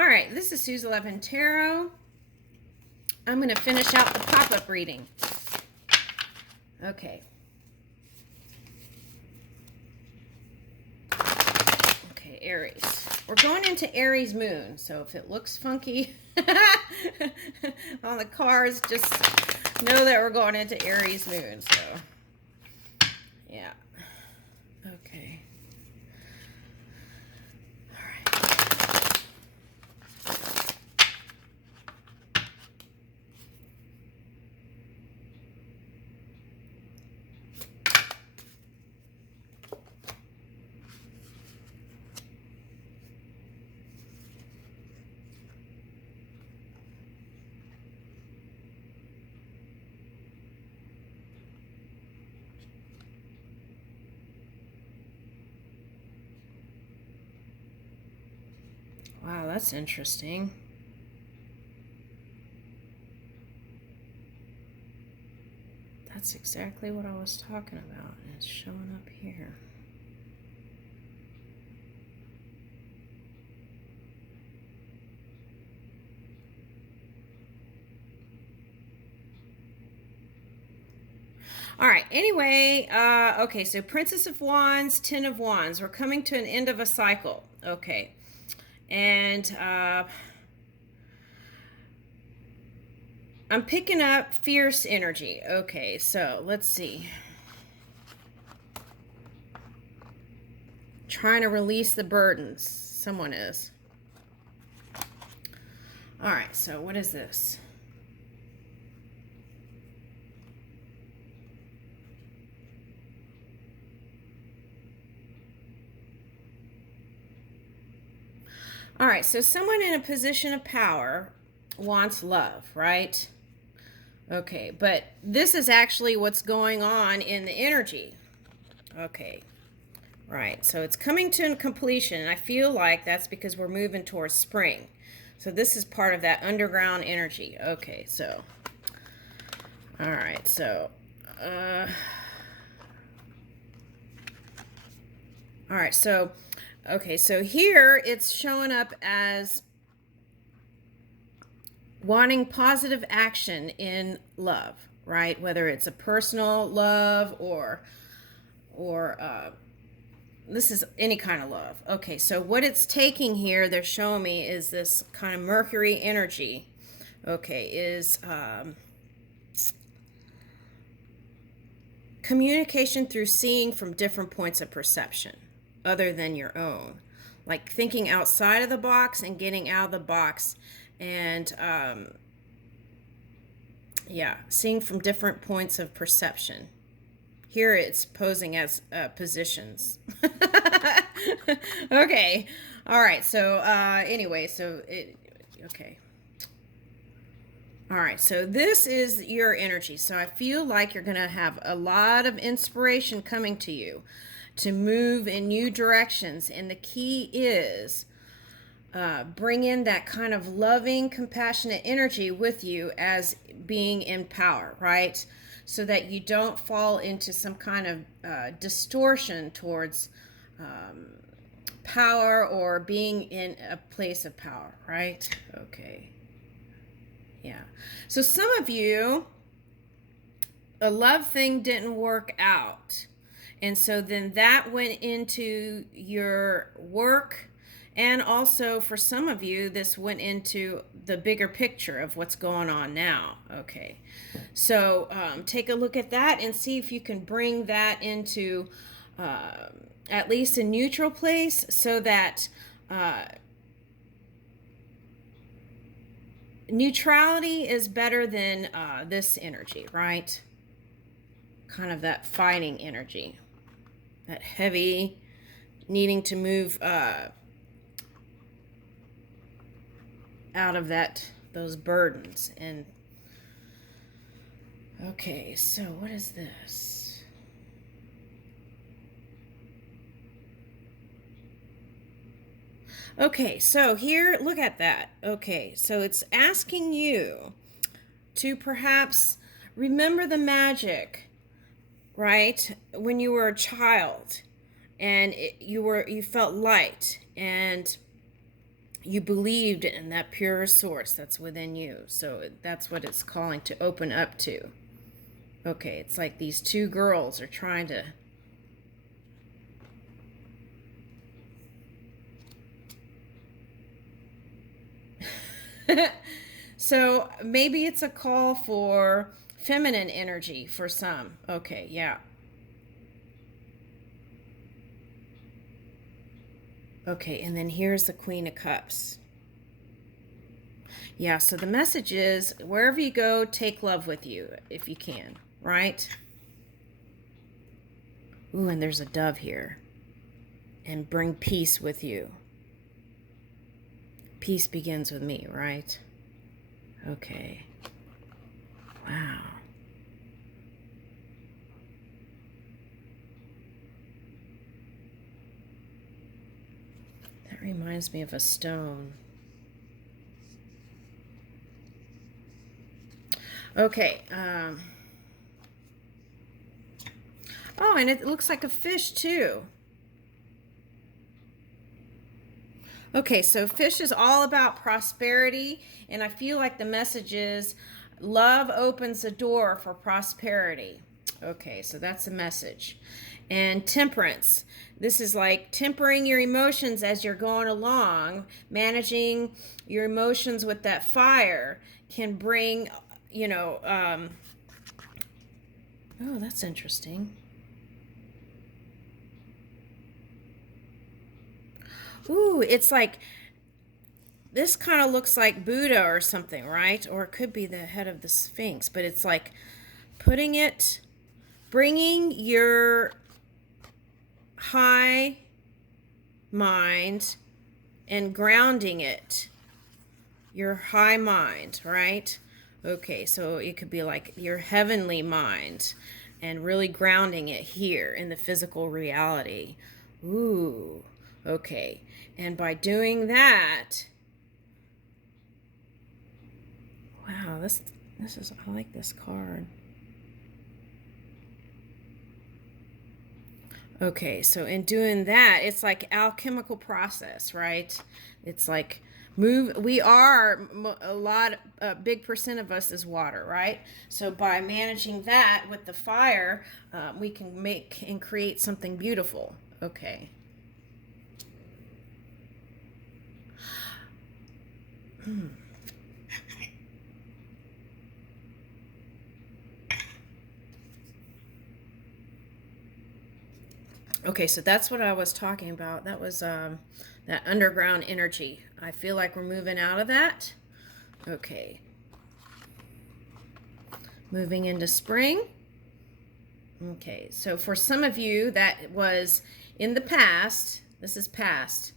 All right, this is Sue's 11 Tarot. I'm going to finish out the pop-up reading. Okay. Okay, Aries. We're going into Aries Moon, so if it looks funky on the cards, just know that we're going into Aries Moon, so yeah. Okay. All right. Wow, that's interesting. That's exactly what I was talking about, and it's showing up here. All right, anyway, okay, so Princess of Wands, Ten of Wands. We're coming to an end of a cycle. Okay. And I'm picking up fierce energy. Okay, so let's see. Trying to release the burdens. Someone is. All right, so what is this? All right, so someone in a position of power wants love, right? Okay, but this is actually what's going on in the energy. Okay, right, so it's coming to completion, and I feel like that's because we're moving towards spring. So this is part of that underground energy. Okay, so, all right, so, all right, so, okay, so here it's showing up as wanting positive action in love, right? Whether it's a personal love or this is any kind of love. Okay, so what it's taking here, they're showing me, is this kind of Mercury energy. Okay, is communication through seeing from different points of perception other than your own. Like thinking outside of the box and getting out of the box, and yeah, seeing from different points of perception. Here it's posing as positions. Okay. All right. So anyway, so okay. All right. So this is your energy. So I feel like you're going to have a lot of inspiration coming to you to move in new directions. And the key is bring in that kind of loving, compassionate energy with you as being in power, right? So that you don't fall into some kind of distortion towards power or being in a place of power, right? Okay. Yeah. So some of you, a love thing didn't work out. And so then that went into your work. And also for some of you, this went into the bigger picture of what's going on now. Okay. So take a look at that and see if you can bring that into at least a neutral place, so that neutrality is better than this energy, right? Kind of that fighting energy, that heavy needing to move out of those burdens. And okay, so what is this? Okay, so here, look at that. Okay, so it's asking you to perhaps remember the magic, right? When you were a child and you felt light, and you believed in that pure source that's within you. So that's what it's calling to open up to. Okay, it's like these two girls are trying to so maybe it's a call for feminine energy for some. Okay, yeah. Okay, and then here's the Queen of Cups. Yeah, so the message is wherever you go, take love with you if you can, right? Ooh, and there's a dove here. And bring peace with you. Peace begins with me, right? Okay. Wow. That reminds me of a stone. Okay. Oh, and it looks like a fish too. Okay, so fish is all about prosperity, and I feel like the message is love opens the door for prosperity. Okay, so that's the message. And temperance. This is like tempering your emotions as you're going along. Managing your emotions with that fire can bring, oh, that's interesting. Ooh, it's like, this kind of looks like Buddha or something, right? Or it could be the head of the Sphinx, but it's like bringing your high mind and grounding it, your high mind, right? Okay, so it could be like your heavenly mind and really grounding it here in the physical reality. Ooh, okay. And by doing that, wow, this is, I like this card. Okay, so in doing that, it's like alchemical process, right? It's like we are a big percent of us is water, right? So by managing that with the fire, we can make and create something beautiful. Okay. Okay, so that's what I was talking about. That was that underground energy. I feel like we're moving out of that. Okay. Moving into spring. Okay, so for some of you that was in the past, this is past.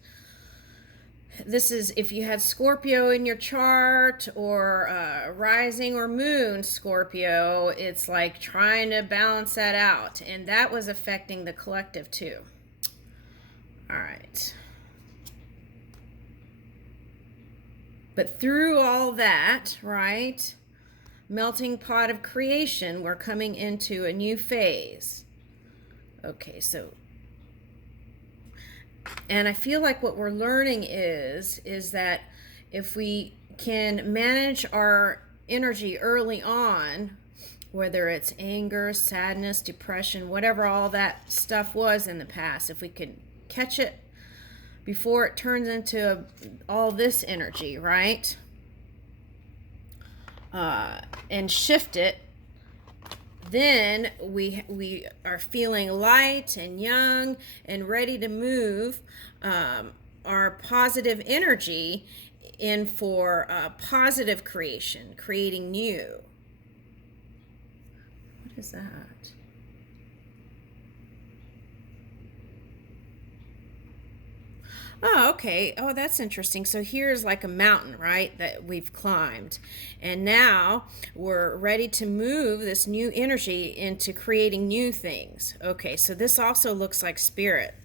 This is if you had Scorpio in your chart or rising or moon Scorpio, it's like trying to balance that out. And that was affecting the collective too. All right. But through all that, right, melting pot of creation, we're coming into a new phase. Okay, so, and I feel like what we're learning is that if we can manage our energy early on, whether it's anger, sadness, depression, whatever all that stuff was in the past, if we could catch it before it turns into all this energy, right? And shift it, then we are feeling light and young and ready to move our positive energy in for positive creation, creating new. What is that? Oh, okay. Oh, that's interesting. So here's like a mountain, right, that we've climbed. And now we're ready to move this new energy into creating new things. Okay, so this also looks like spirit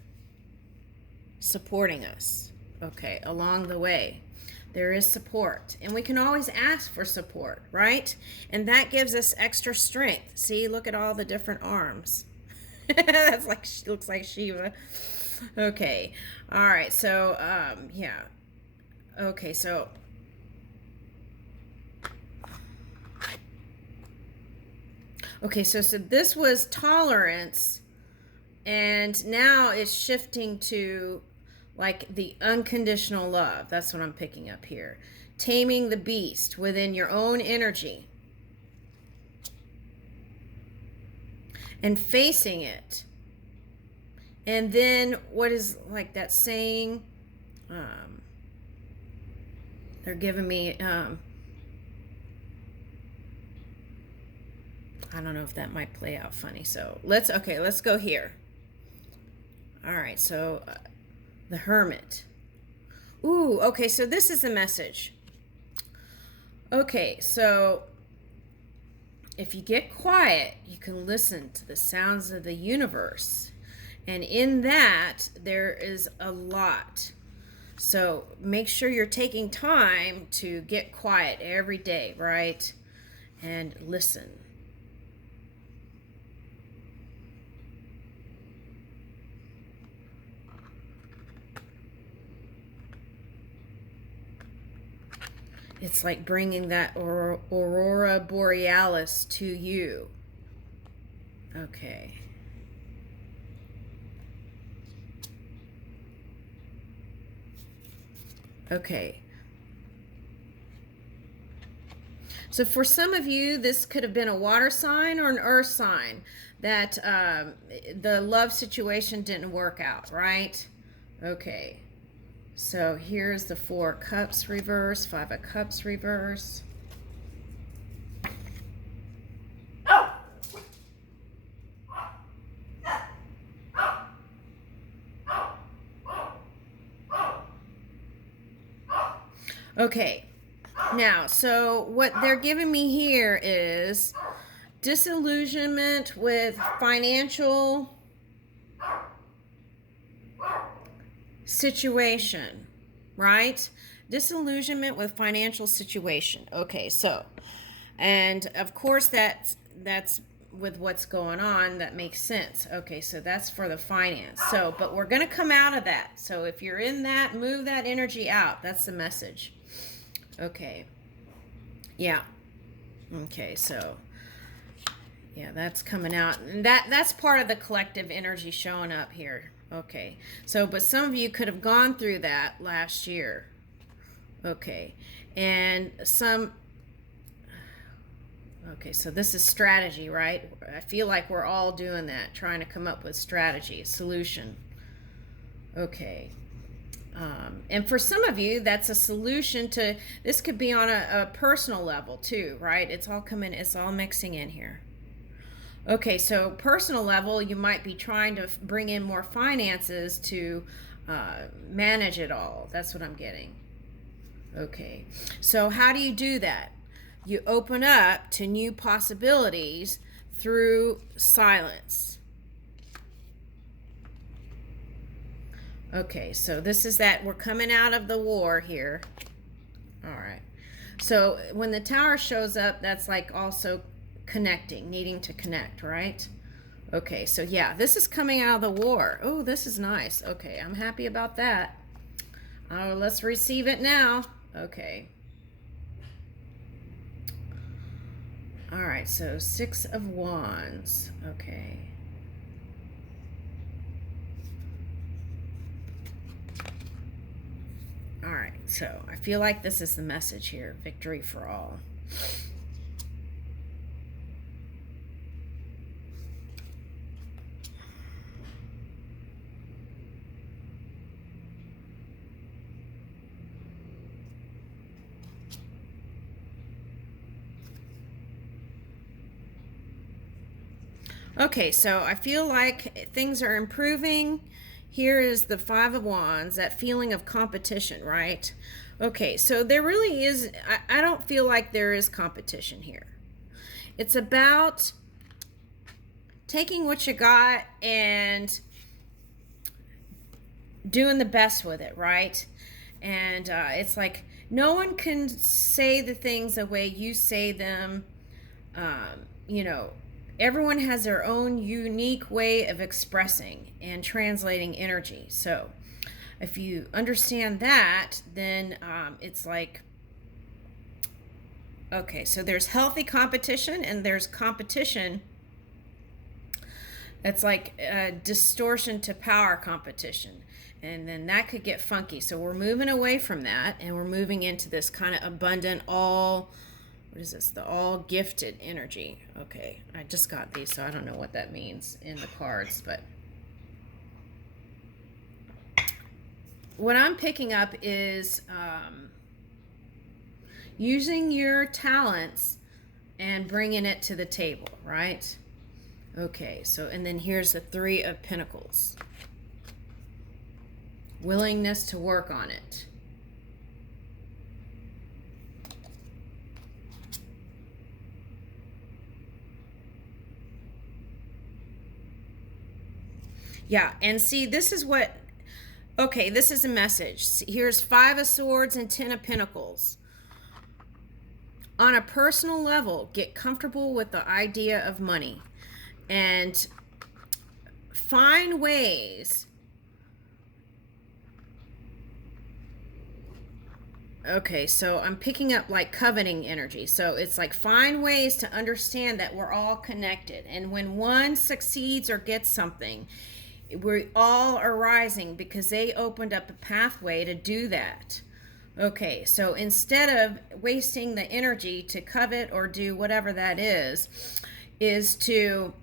supporting us. Okay, along the way. There is support. And we can always ask for support, right? And that gives us extra strength. See, look at all the different arms. That's like, looks like Shiva. Okay. All right. So, yeah. Okay, so this was tolerance, and now it's shifting to like the unconditional love. That's what I'm picking up here. Taming the beast within your own energy and facing it. And then what is like that saying? They're giving me I don't know if that might play out funny. So let's go here. All right, so the Hermit. Ooh, okay, so this is the message. Okay, so if you get quiet, you can listen to the sounds of the universe. And in that, there is a lot. So make sure you're taking time to get quiet every day, right? And listen. It's like bringing that aurora borealis to you. Okay. Okay. So for some of you, this could have been a water sign or an earth sign that the love situation didn't work out, right? Okay. So here's the 4 of Cups reverse, 5 of Cups reverse. Okay, now, so what they're giving me here is disillusionment with financial situation, right? Disillusionment with financial situation. Okay, so, and of course that's with what's going on, that makes sense. Okay, so that's for the finance. So, but we're going to come out of that. So if you're in that, move that energy out. That's the message. Okay. Yeah. Okay, so yeah, that's coming out. And that's part of the collective energy showing up here. Okay. So, but some of you could have gone through that last year. Okay. And some okay, so this is strategy, right? I feel like we're all doing that, trying to come up with strategy, solution. Okay. And for some of you, that's a solution to, this could be on a personal level too, right? It's all mixing in here. Okay, so personal level, you might be trying to bring in more finances to manage it all. That's what I'm getting. Okay, so how do you do that? You open up to new possibilities through silence. Okay, so this is that we're coming out of the war here. All right. So when the Tower shows up, that's like also connecting, needing to connect, right? Okay, so yeah, this is coming out of the war. Oh, this is nice. Okay, I'm happy about that. Let's receive it now. Okay. All right, so 6 of Wands. Okay. All right, so I feel like this is the message here. Victory for all. Okay, so I feel like things are improving. Here is the 5 of Wands, that feeling of competition, right? Okay, so there really is, I don't feel like there is competition here. It's about taking what you got and doing the best with it, right? And it's like no one can say the things the way you say them. You know, everyone has their own unique way of expressing and translating energy. So if you understand that, then it's like, okay, so there's healthy competition and there's competition. It's like a distortion to power competition. And then that could get funky. So we're moving away from that and we're moving into this kind of abundant, what is this? The all gifted energy. Okay, I just got these, so I don't know what that means in the cards, but what I'm picking up is using your talents and bringing it to the table, right? Okay, so, and then here's the Three of Pentacles. Willingness to work on it. Yeah, and see, this is what, okay, this is a message. Here's Five of Swords and Ten of Pentacles. On a personal level, get comfortable with the idea of money and find ways. Okay, so I'm picking up like coveting energy. So it's like find ways to understand that we're all connected. And when one succeeds or gets something, we all are rising because they opened up a pathway to do that. Okay, so instead of wasting the energy to covet or do whatever that is to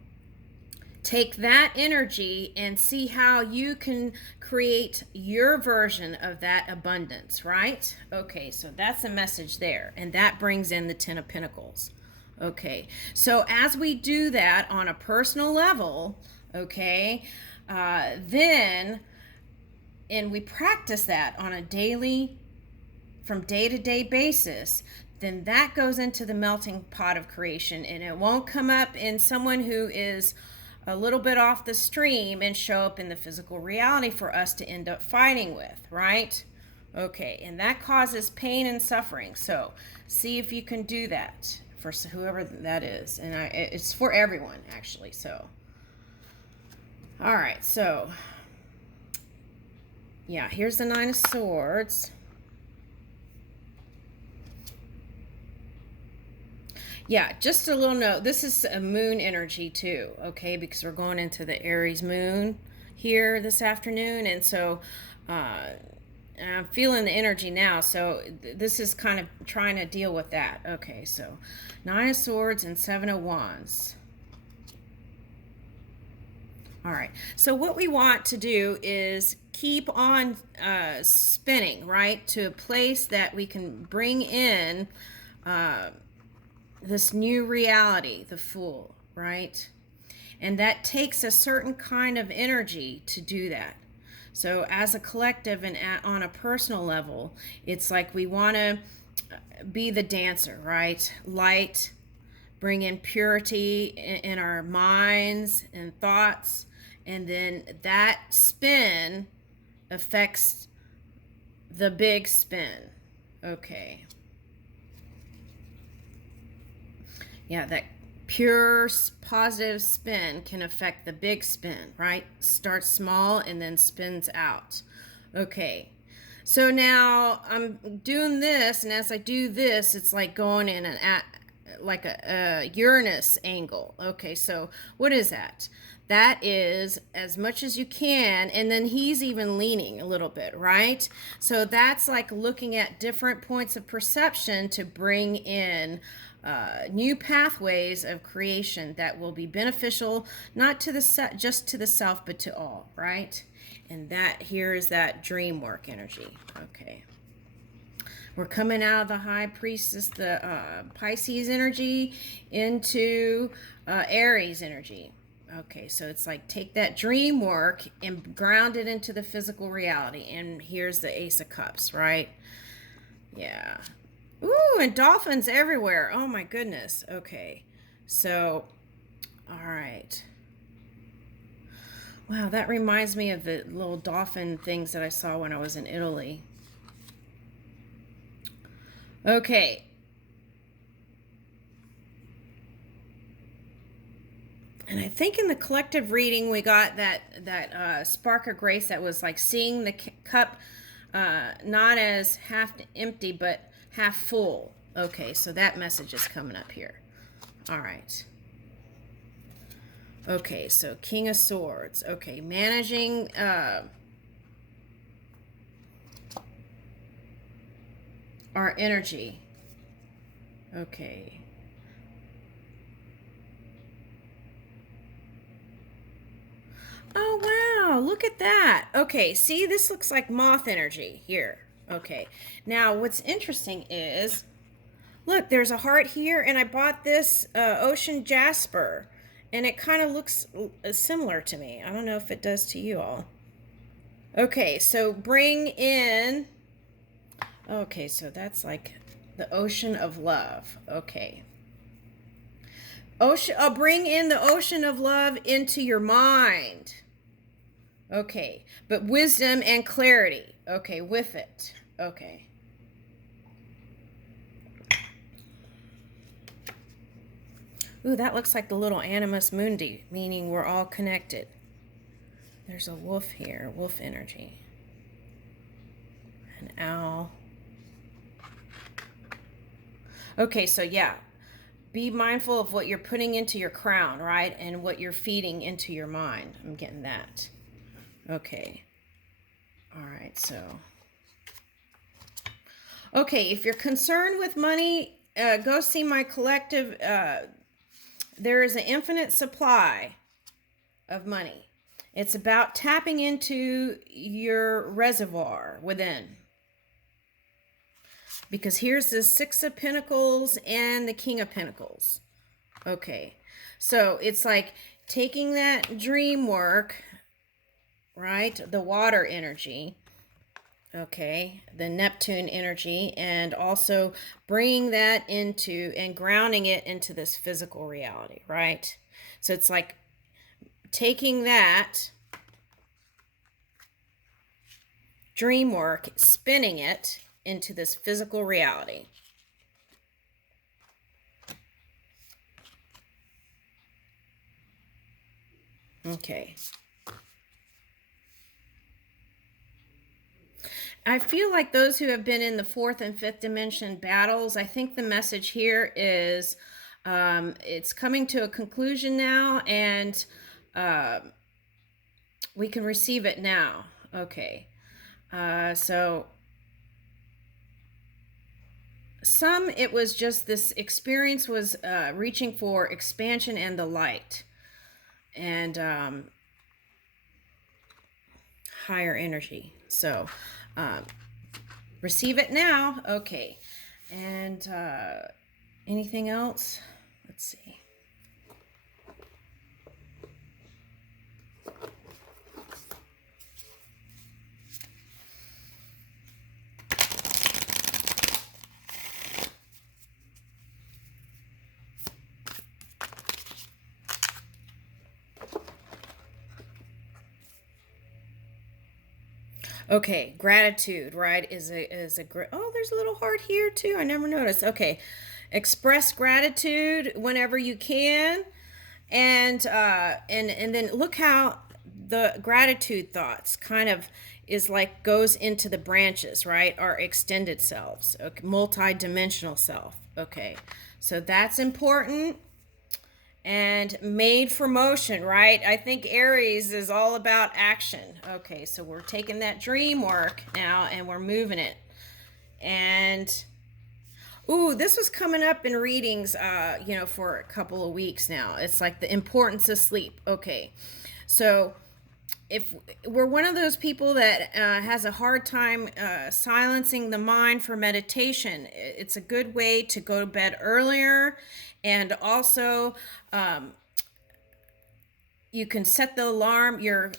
take that energy and see how you can create your version of that abundance, right? Okay, so that's a message there, and that brings in the Ten of Pentacles. Okay, so as we do that on a personal level, okay, then, and we practice that on a daily, from day-to-day basis, then that goes into the melting pot of creation, and it won't come up in someone who is a little bit off the stream and show up in the physical reality for us to end up fighting with, right? Okay, and that causes pain and suffering. So see if you can do that for whoever that is. And it's for everyone, actually. So, all right, so yeah, here's the Nine of Swords. Yeah, just a little note. This is a moon energy too, okay? Because we're going into the Aries moon here this afternoon. And so I'm feeling the energy now. So this is kind of trying to deal with that. Okay, so Nine of Swords and Seven of Wands. All right, so what we want to do is keep on spinning, right? To a place that we can bring in this new reality, the Fool, right? And that takes a certain kind of energy to do that. So as a collective and on a personal level, it's like we want to be the dancer, right? Light, bring in purity in our minds and thoughts, and then that spin affects the big spin. Okay. Yeah, that pure positive spin can affect the big spin, right? Starts small and then spins out. Okay, so now I'm doing this, and as I do this, it's like going in like a Uranus angle. Okay, so what is that? That is as much as you can, and then he's even leaning a little bit, right? So that's like looking at different points of perception to bring in new pathways of creation that will be beneficial, not to the just to the self, but to all, right? And that here is that dream work energy. Okay. We're coming out of the High Priestess, the Pisces energy, into Aries energy. Okay, so it's like take that dream work and ground it into the physical reality. And here's the Ace of Cups, right? Yeah. Ooh, and dolphins everywhere. Oh my goodness. Okay. So, all right. Wow, that reminds me of the little dolphin things that I saw when I was in Italy. Okay. And I think in the collective reading, we got that spark of grace that was like seeing the cup not as half empty, but half full. Okay, so that message is coming up here. All right. Okay, so King of Swords. Okay, managing our energy. Okay. Oh, wow. Look at that. Okay, see, this looks like moth energy here. Okay. Now, what's interesting is, look, there's a heart here, and I bought this ocean jasper, and it kind of looks similar to me. I don't know if it does to you all. Okay, so bring in... Okay, so that's like the ocean of love. Okay. Bring in the ocean of love into your mind. Okay, but wisdom and clarity. Okay, with it. Okay. Ooh, that looks like the little animus mundi, meaning we're all connected. There's a wolf here, wolf energy. An owl. Okay, so yeah, be mindful of what you're putting into your crown, right? And what you're feeding into your mind. I'm getting that. Okay. All right, so. Okay, if you're concerned with money, go see my collective. There is an infinite supply of money. It's about tapping into your reservoir within. Because here's the Six of Pentacles and the King of Pentacles. Okay, so it's like taking that dream work, right? The water energy, okay, the Neptune energy, and also bringing that into and grounding it into this physical reality, right? So it's like taking that dream work, spinning it into this physical reality. Okay. I feel like those who have been in the fourth and fifth dimension battles, I think the message here is it's coming to a conclusion now, and we can receive it now. Okay. So some, it was just this experience was reaching for expansion and the light, and higher energy. So receive it now. Okay. And anything else? Let's see. Okay, gratitude, right, is a great. Oh, there's a little heart here too. I never noticed. Okay, express gratitude whenever you can, and then look how the gratitude thoughts kind of is like goes into the branches, right? Our extended selves, okay, multi-dimensional self. Okay, so that's important. And made for motion, right? I think Aries is all about action. Okay, so we're taking that dream work now and we're moving it. And, ooh, this was coming up in readings, for a couple of weeks now. It's like the importance of sleep. Okay, so if we're one of those people that has a hard time silencing the mind for meditation, it's a good way to go to bed earlier. And also you can set the alarm, your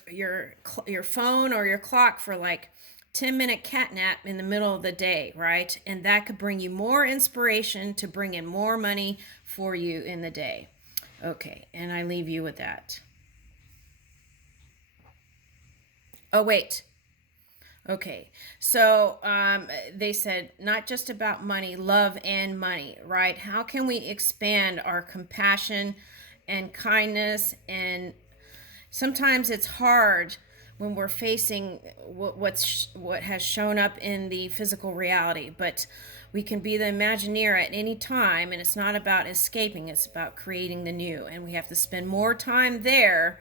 phone or your clock for like 10-minute cat nap in the middle of the day, right? And that could bring you more inspiration to bring in more money for you in the day. Okay, and I leave you with that. Oh, wait. Okay, so they said not just about money, love and money, right? How can we expand our compassion and kindness? And sometimes it's hard when we're facing what has shown up in the physical reality. But we can be the Imagineer at any time, and it's not about escaping, it's about creating the new. And we have to spend more time there,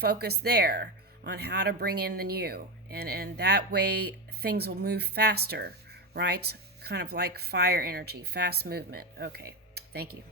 focus there on how to bring in the new. And that way things will move faster, right? Kind of like fire energy, fast movement. Okay, thank you.